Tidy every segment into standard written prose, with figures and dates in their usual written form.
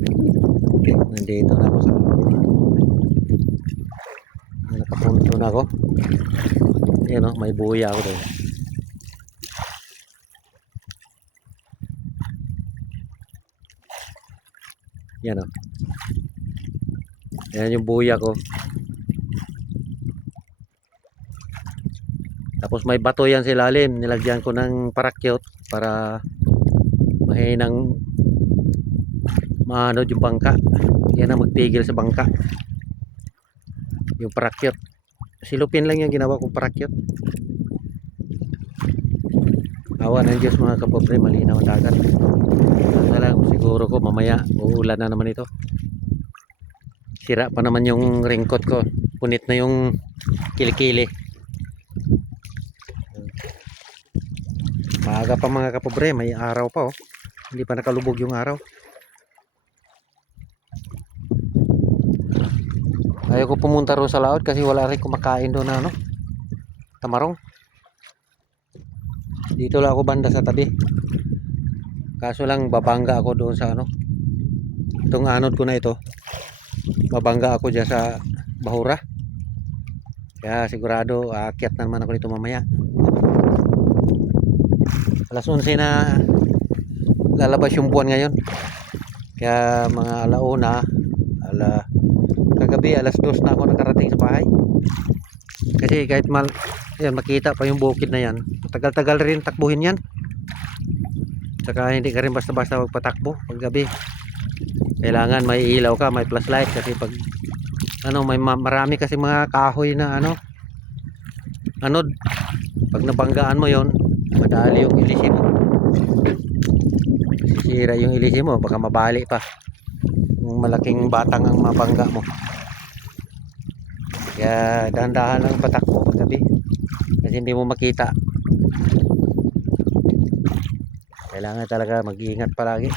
Okay, nandito na ako sa nakapunto na ako. Ayan o, may buya ako doon. Yan o. Yan yung buya ko. Tapos may bato yan sa ilalim. Nilagyan ko ng parakyot para mahinang maano yung bangka. Yan ang magpigil sa bangka. Yung parakyot. Silupin lang yung ginawa kong parakyot. Awa ng Diyos mga kapobre, malinaw ang dagat. Ano lang, siguro ko mamaya uulan na naman ito. Sira pa naman yung raincoat ko. Punit na yung kilikili. Maaga pa mga kapobre, may araw pa oh. Hindi pa nakalubog yung araw. Ayaw ko pumunta ro sa laot kasi wala rin kumakain doon na ano, tamarong. Dito lang ako banda sa tabi. Kaso lang babangga ako doon sa ano. Itong anod ko na ito. Babangga ako dyan sa bahura. Kaya sigurado aakyat na naman ako dito mamaya. Alas 11 na lalabas yung buwan ngayon. Kaya mga alauna, kagabi alas 2 na ako nakarating sa bahay. Kasi kahit yan, makita pa yung bukid na yan, tagal-tagal rin takbuhin yan. Saka hindi ka rin basta-basta magpatakbo pag gabi. Kailangan may ilaw ka, may flashlight kasi pag ano, may marami kasi mga kahoy na ano, anod. Pag nabanggaan mo yon, madali yung ilisi mo. Sisira yung ilisi mo, baka mabali pa. Yung malaking batang ang mabangga mo. Kaya dahan-dahan lang patakbo pag gabi kasi hindi mo makita. Kailangan talaga mag-iingat palagi.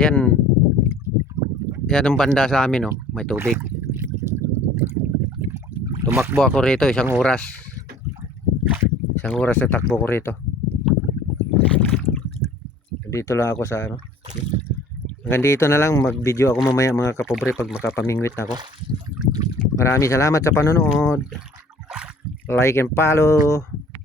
Ayan, yan ang banda sa amin oh, may tubig. Tumakbo ako rito isang oras na takbo ko rito. Dito lang ako sa ano. Hanggang dito na lang, mag video ako mamaya mga kapobre pag makapamingwit na ako. Maraming salamat sa panonood. Like and follow.